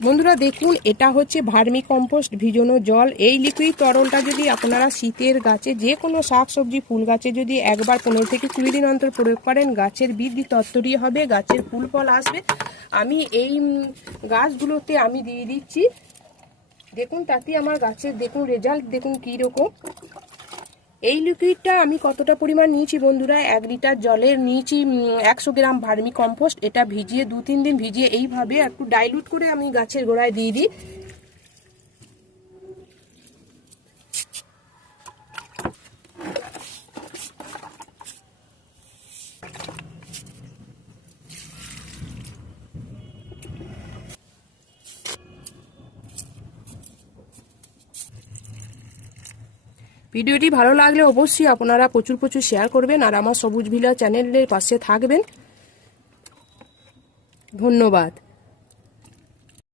বন্ধুরা দেখুন, এটা হচ্ছে ভার্মি কম্পোস্ট ভিজানো জল। এই লিকুইড তরলটা যদি আপনারা শীতের গাছে যে কোনো শাকসবজি ফুল গাছে যদি একবার 15 থেকে 20 দিন অন্তর প্রয়োগ করেন, গাছের বৃদ্ধি তত্তরই হবে, গাছের ফুল ফল আসবে। আমি এই গাছগুলোতে আমি দিয়ে দিচ্ছি, দেখুন তাতে আমার গাছের দেখুন রেজাল্ট দেখুন কীরকম। এই লিকুইডটা আমি কতটা পরিমাণ নিয়েছি বন্ধুরা, 1 লিটার জলের নিয়েছি 100 গ্রাম ভার্মি কম্পোস্ট। এটা ভিজিয়ে 2-3 দিন ভিজিয়ে এইভাবে একটু ডাইলুট করে আমি গাছের গোড়ায় দিয়ে দিই। ভিডিওটি ভালো লাগলে অবশ্যই আপনারা প্রচুর শেয়ার করবেন আর আমার সবুজ ভিলা চ্যানেলের পাশে থাকবেন। ধন্যবাদ।